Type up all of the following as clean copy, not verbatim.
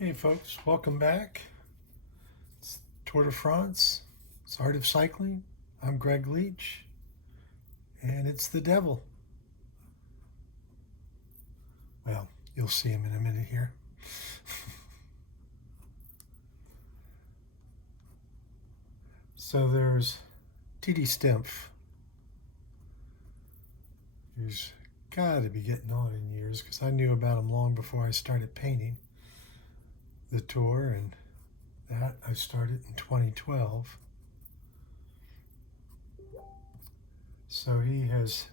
Hey folks, welcome back. It's Tour de France. It's Art of Cycling. I'm Greg Leach, and it's the devil. Well, you'll see him in a minute here. So there's TD Stempf, who's got to be getting on in years because I knew about him long before I started painting the tour, and that I started in 2012. So he has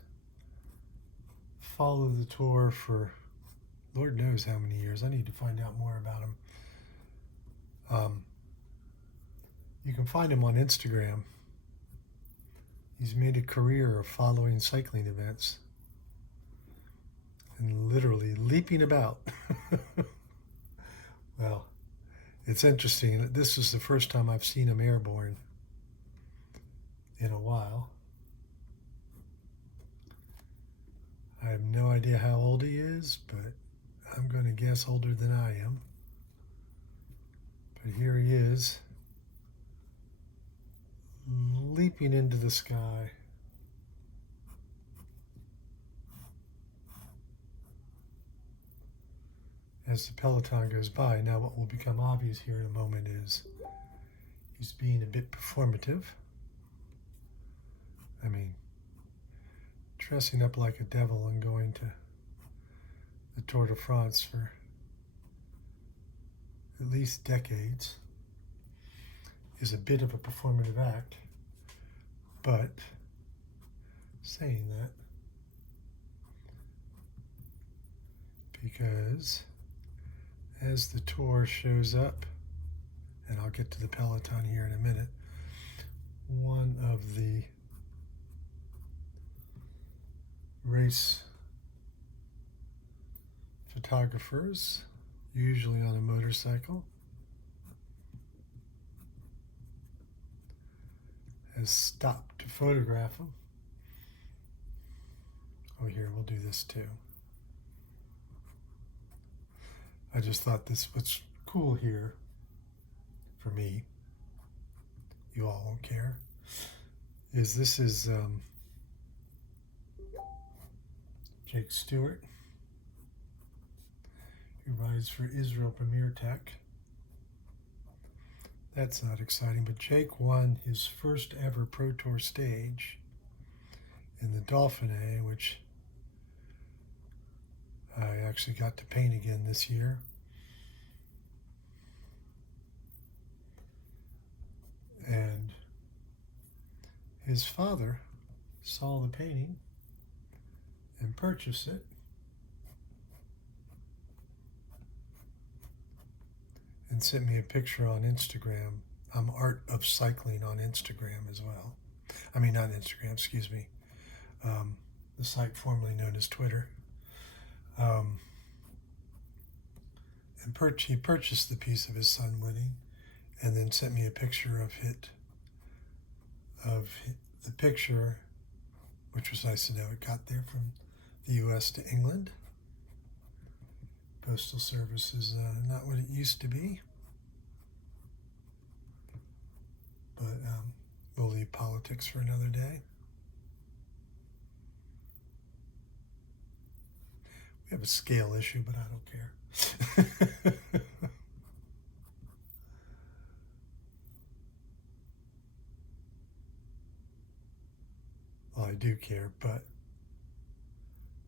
followed the tour for Lord knows how many years. I need to find out more about him. You can find him on Instagram. He's made a career of following cycling events and literally leaping about. Well, it's interesting. This is the first time I've seen him airborne in a while. I have no idea how old he is, but I'm going to guess older than I am. But here he is, leaping into the sky. As the peloton goes by. Now what will become obvious here in a moment is he's being a bit performative. I mean, dressing up like a devil and going to the Tour de France for at least decades is a bit of a performative act. But saying that, because as the tour shows up, and I'll get to the peloton here in a minute, one of the race photographers, usually on a motorcycle, has stopped to photograph him. Oh, here, we'll do this too. I just thought this was cool here for me. You all won't care. This is Jake Stewart, who rides for Israel Premier Tech. That's not exciting, but Jake won his first ever Pro Tour stage in the Dauphiné, which I actually got to paint again this year. And his father saw the painting and purchased it. And sent me a picture on Instagram. I'm Art of Cycling on Instagram as well. I mean, not Instagram, excuse me. The site formerly known as Twitter. And he purchased the piece of his son winning, and then sent me a picture of the picture, which was nice to know it got there from the U.S. to England. Postal service is not what it used to be. But we'll leave politics for another day. We have a scale issue, but I don't care. Well, I do care, but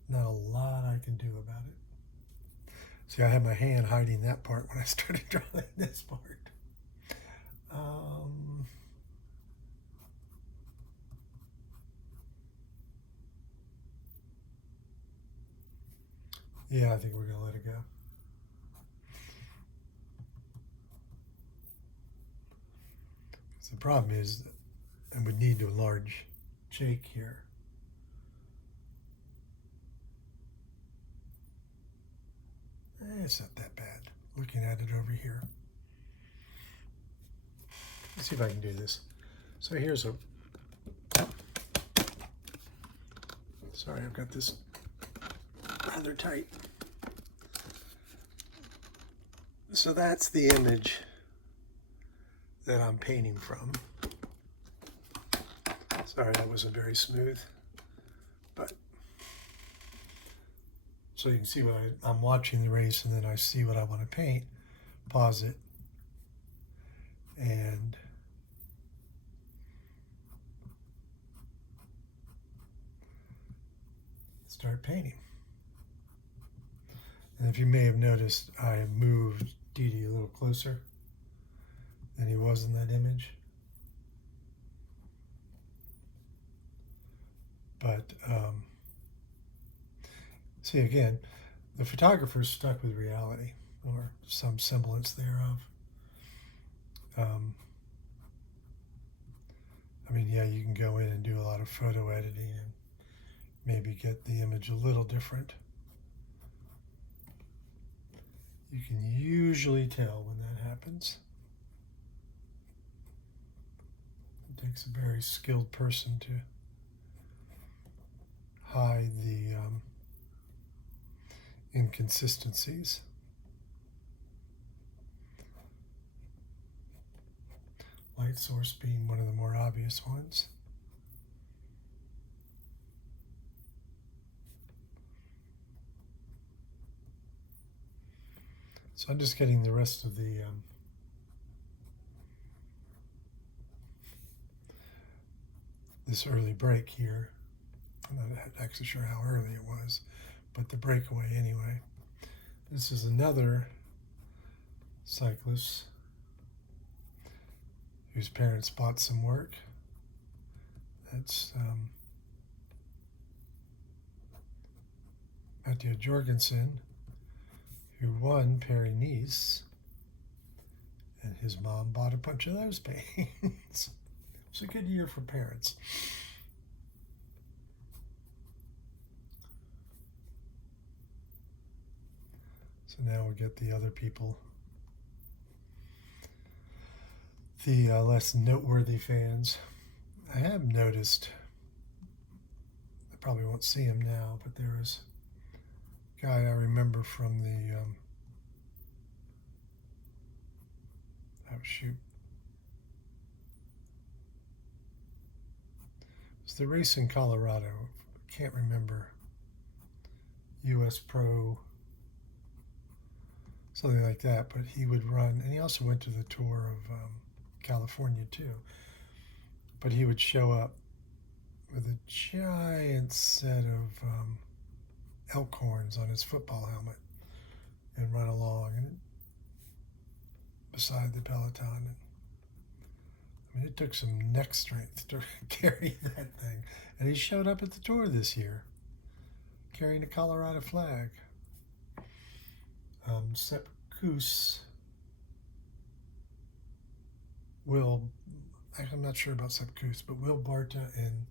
not a lot I can do about it. See, I had my hand hiding that part when I started drawing this part. Yeah, I think we're going to let it go. The problem is that I would need to enlarge Jake here. It's not that bad looking at it over here. Let's see if I can do this. So here's a, sorry, I've got this rather tight. So that's the image that I'm painting from. Sorry, that wasn't very smooth, but so you can see what I'm watching the race, and then I see what I want to paint, pause it, and start painting. And if you may have noticed, I moved Dee Dee a little closer than he was in that image. But see, again, the photographer's stuck with reality, or some semblance thereof. I mean, yeah, you can go in and do a lot of photo editing and maybe get the image a little different. You can usually tell when that happens. It takes a very skilled person to hide the inconsistencies. Light source being one of the more obvious ones. So I'm just getting the rest of the this early break here. I'm not actually sure how early it was, but the breakaway anyway. This is another cyclist whose parents bought some work. That's Matthew Jorgensen, who won Paris-Nice, and his mom bought a bunch of those paintings. It's a good year for parents. So now we'll get the other people, the less noteworthy fans. I have noticed, I probably won't see him now, but there was a guy I remember from the, oh shoot, it's the race in Colorado. I can't remember. US Pro, something like that, but he would run, and he also went to the tour of California too, but he would show up with a giant set of elk horns on his football helmet and run along and beside the peloton. And, I mean, it took some neck strength to carry that thing, and he showed up at the tour this year carrying a Colorado flag. Sepp Kuss I'm not sure about Sepp Kuss, but Will Barta and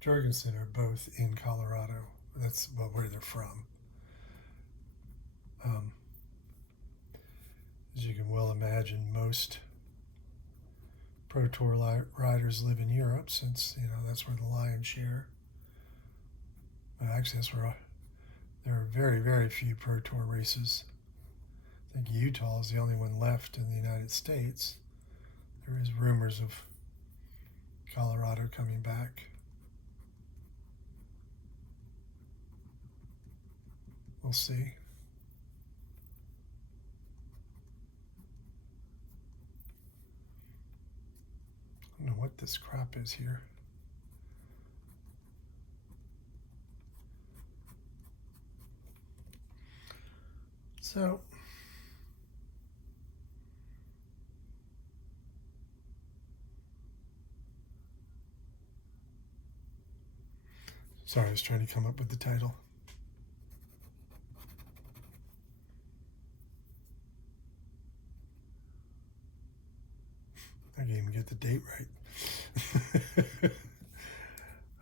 Jorgensen are both in Colorado. That's where they're from. As you can well imagine, most Pro Tour riders live in Europe, since that's where the lion's share. Actually, that's where there are very, very few Pro Tour races. I think Utah is the only one left in the United States. There is rumors of Colorado coming back. We'll see. I don't know what this crop is here. So sorry, I was trying to come up with the title. I can't even get the date right.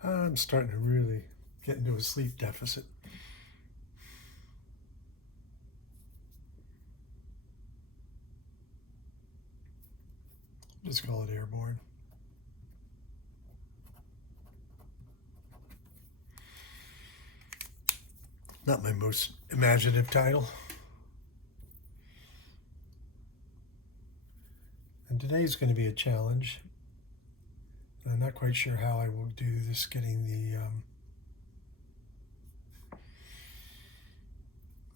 I'm starting to really get into a sleep deficit. Just call it airborne. Not my most imaginative title. And today's going to be a challenge. I'm not quite sure how I will do this, getting the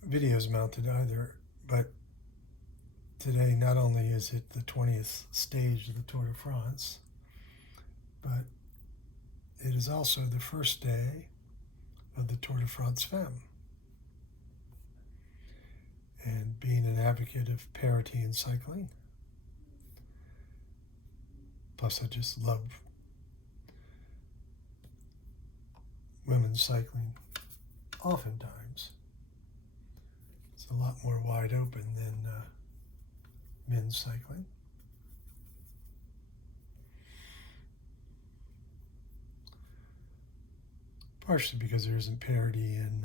videos mounted either, but today not only is it the 20th stage of the Tour de France, but it is also the first day of the Tour de France Femme. And being an advocate of parity in cycling, plus I just love women's cycling, oftentimes it's a lot more wide open than men's cycling. Partially because there isn't parity in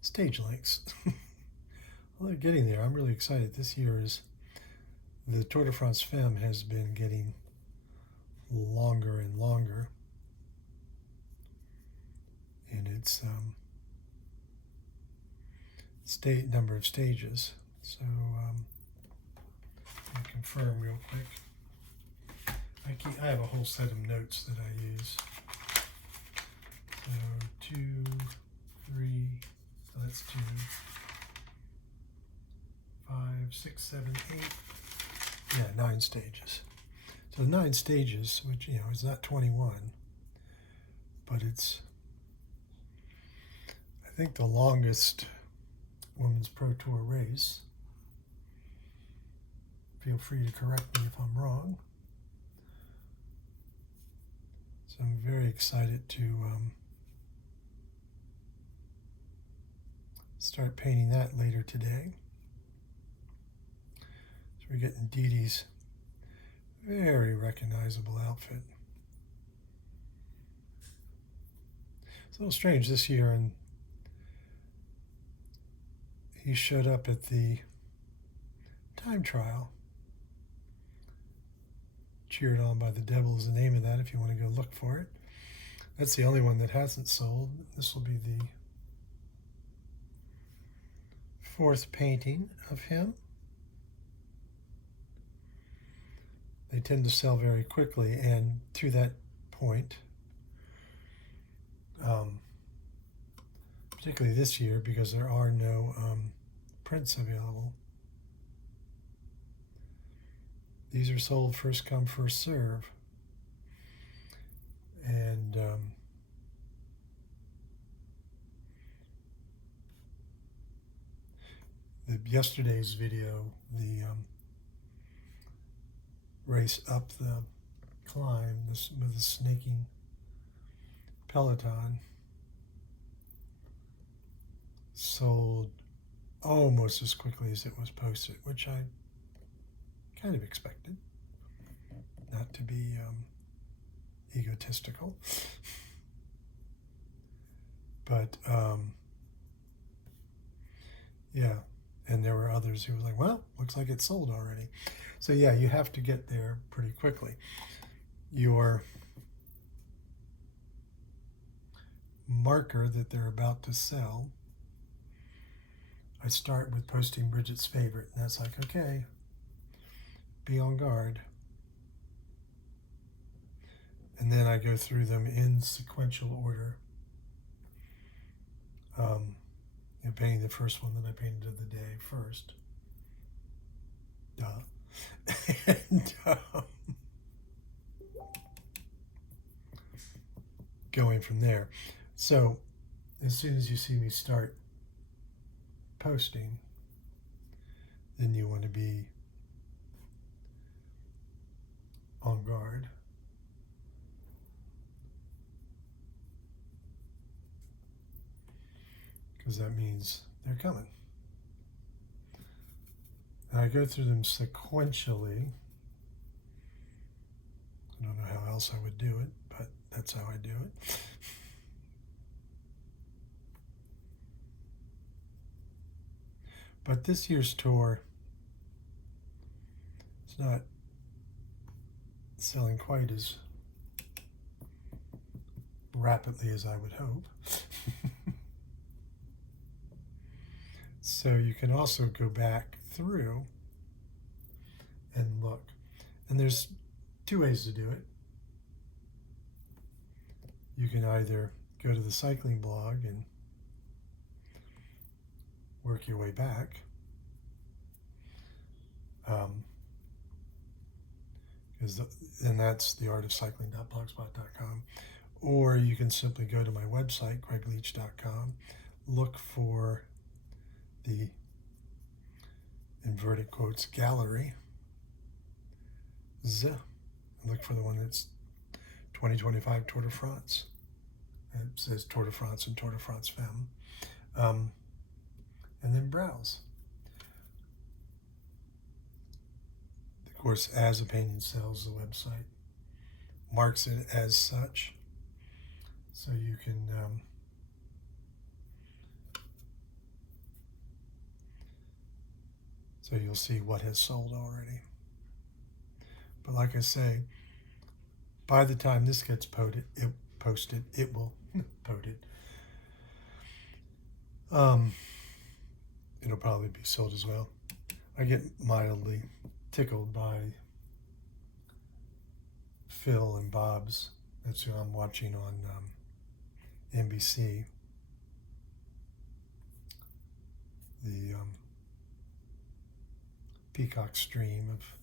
stage lengths. Well, they're getting there. I'm really excited. This year is the Tour de France Femme has been getting longer and longer in its number of stages. So I'll confirm real quick. I have a whole set of notes that I use. So 2, 3, so that's 2, 5, 6, 7, 8. Yeah, 9 stages. So 9 stages, which is not 21, but it's, I think, the longest women's Pro Tour race. Feel free to correct me if I'm wrong. So I'm very excited to start painting that later today. So we're getting Dee Dee's very recognizable outfit. It's a little strange this year, and he showed up at the time trial. Cheered On by the Devil is the name of that if you want to go look for it. That's the only one that hasn't sold. This will be the 4th painting of him. They tend to sell very quickly, and to that point, particularly this year, because there are no prints available, these are sold first come, first serve. And yesterday's video, the race up the climb with the snaking peloton, sold almost as quickly as it was posted, which I kind of expected, not to be egotistical. But yeah, and there were others who were like, well, looks like it's sold already. So yeah, you have to get there pretty quickly. Your marker that they're about to sell, I start with posting Bridget's favorite, and that's like, okay, be on guard. And then I go through them in sequential order. Painting the first one that I painted of the day first. And going from there. So as soon as you see me start posting, then you want to be on guard. Because that means they're coming. And I go through them sequentially. I don't know how else I would do it, but that's how I do it. But this year's tour is not selling quite as rapidly as I would hope. So you can also go back through and look. And there's two ways to do it. You can either go to the cycling blog and work your way back. And that's theartofcycling.blogspot.com. Or you can simply go to my website, gregleach.com, look for the inverted quotes gallery, and look for the one that's 2025 Tour de France. It says Tour de France and Tour de France Femme. And then browse. Of course, As a Painting Sells, the website marks it as such, so you can so you'll see what has sold already. But like I say, by the time this gets posted, it will posted. It'll probably be sold as well. I get mildly tickled by Phil and Bob's. That's who I'm watching on NBC. The Peacock stream of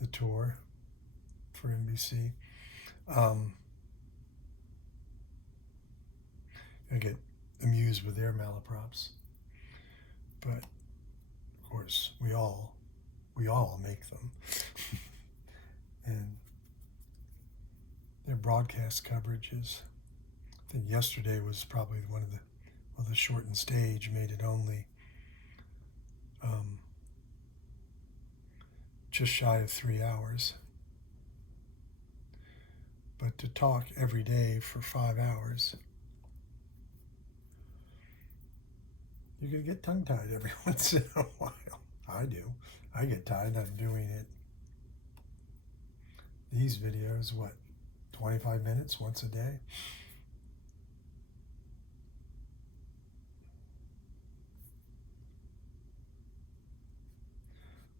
the tour for NBC. I get amused with their malaprops, but of course we all make them. And their broadcast coverage is, I think yesterday was probably one of the shortened stage made it only just shy of 3 hours. But to talk every day for 5 hours, you're going to get tongue-tied every once in a while. I do. I get tired. I'm doing it. These videos, 25 minutes once a day?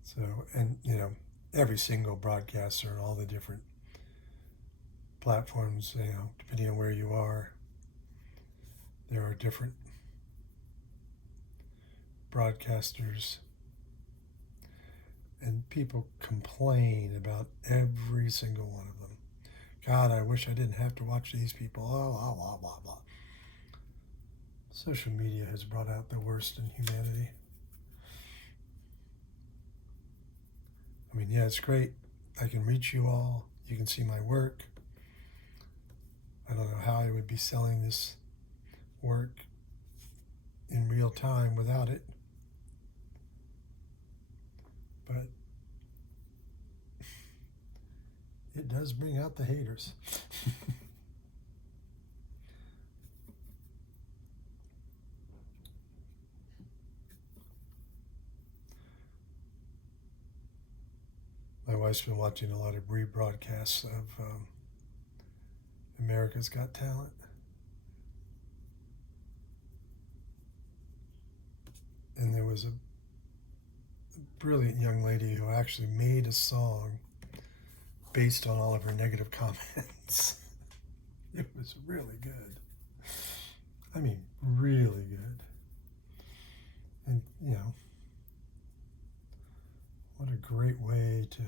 So, and every single broadcaster and all the different platforms, depending on where you are, there are different broadcasters, and people complain about every single one of them. God, I wish I didn't have to watch these people. Oh, blah, blah, blah, blah. Social media has brought out the worst in humanity. I mean, yeah, it's great. I can reach you all. You can see my work. I don't know how I would be selling this work in real time without it. But it does bring out the haters. My wife's been watching a lot of rebroadcasts of America's Got Talent. And there was a brilliant young lady who actually made a song based on all of her negative comments. It was really good. I mean, really good. And, what a great way to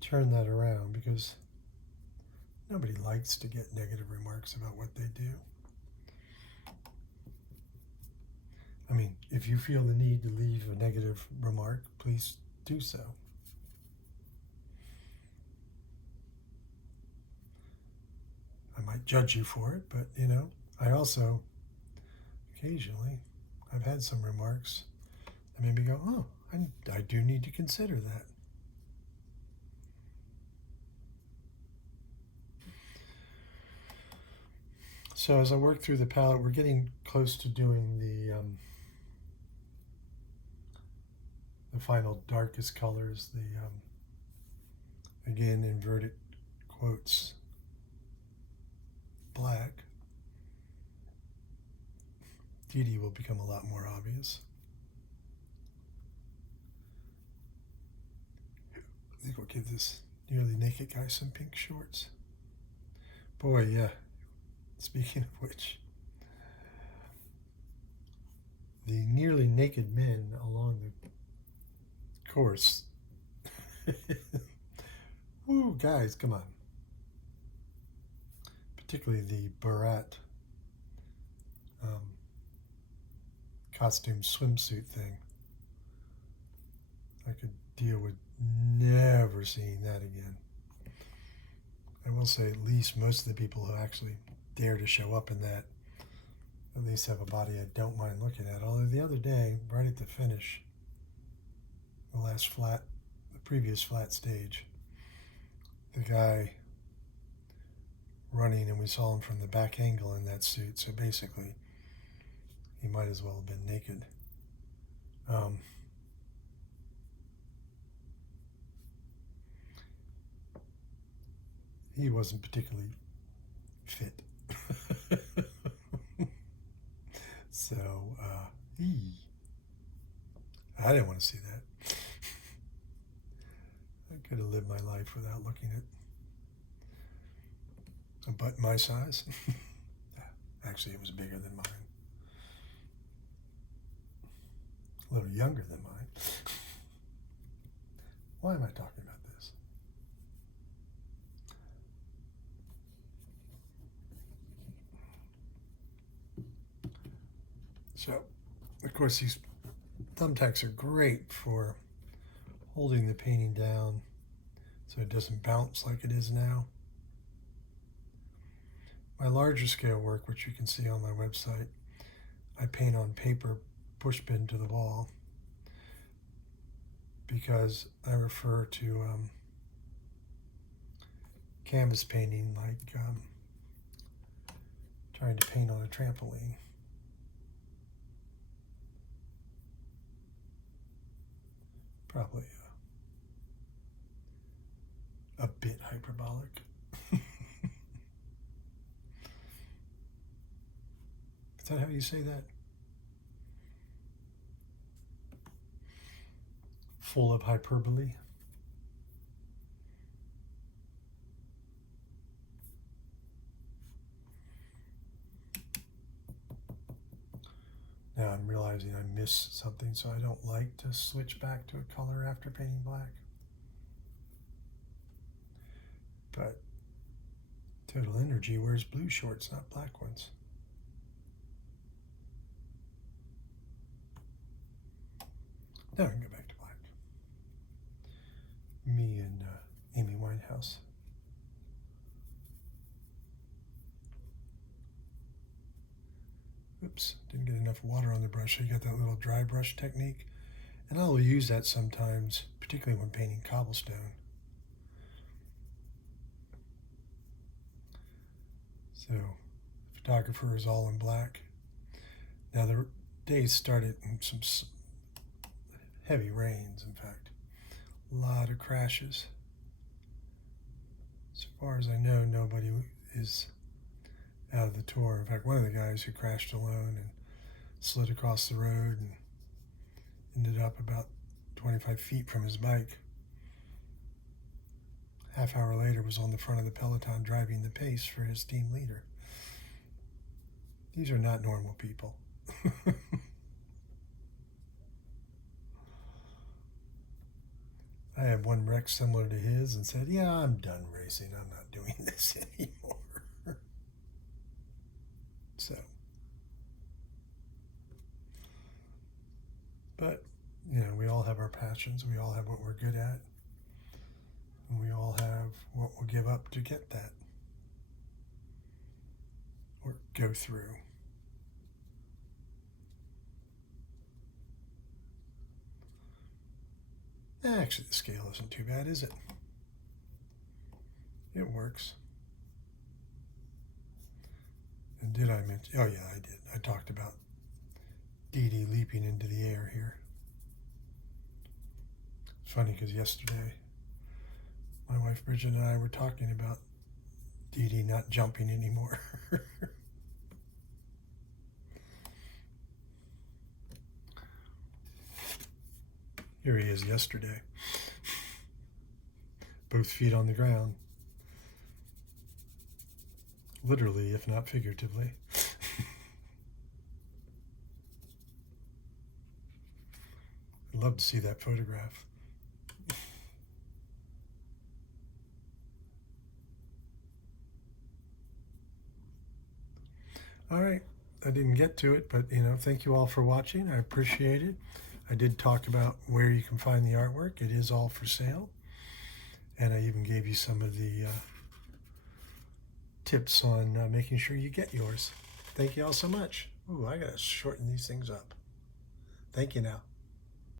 turn that around, because nobody likes to get negative remarks about what they do. I mean, if you feel the need to leave a negative remark, please do so. I might judge you for it, but, I also, occasionally, I've had some remarks that made me go, oh, I do need to consider that. So as I work through the palette, we're getting close to doing the final darkest colors, again, inverted quotes, black. DD will become a lot more obvious. think we'll give this nearly naked guy some pink shorts. Boy, yeah. Speaking of which, the nearly naked men along the course. Woo, guys, come on. Particularly the Barat costume swimsuit thing. I could deal with never seeing that again. I will say at least most of the people who actually dare to show up in that at least have a body I don't mind looking at. Although the other day, right at the finish, the previous flat stage, the guy running, and we saw him from the back angle in that suit, so basically he might as well have been naked. He wasn't particularly fit. So, I didn't want to see that. I could have lived my life without looking at a butt my size. Actually, it was bigger than mine. A little younger than mine. Why am I talking about this? So, of course, these thumbtacks are great for holding the painting down so it doesn't bounce like it is now. My larger scale work, which you can see on my website, I paint on paper, push pin to the wall, because I refer to canvas painting like trying to paint on a trampoline. Probably a bit hyperbolic. Is that how you say that? Full of hyperbole. Now I'm realizing I missed something, so I don't like to switch back to a color after painting black. But Total Energy wears blue shorts, not black ones. Now I can go back to black. Me and Amy Winehouse. Oops, didn't get enough water on the brush, so you got that little dry brush technique. And I'll use that sometimes, particularly when painting cobblestone. So, the photographer is all in black. Now the days started in some heavy rains, in fact. A lot of crashes. So far as I know, nobody is out of the tour. In fact, one of the guys who crashed alone and slid across the road and ended up about 25 feet from his bike. Half hour later was on the front of the peloton driving the pace for his team leader. These are not normal people. I had one wreck similar to his and said, yeah, I'm done racing. I'm not doing this anymore. So, but, we all have our passions. We all have what we're good at. And we all have what we'll give up to get that. Or go through. Actually, the scale isn't too bad, is it? It works. And did I mention? Oh yeah, I did. I talked about Dee Dee leaping into the air here. It's funny because yesterday my wife Bridget and I were talking about Dee Dee not jumping anymore. Here he is yesterday. both feet on the ground, literally, if not figuratively. I'd love to see that photograph. All right, I didn't get to it, but thank you all for watching. I appreciate it. I did talk about where you can find the artwork. It is all for sale, and I even gave you some of the tips on making sure you get yours. Thank you all so much. Ooh, I gotta shorten these things up. Thank you now.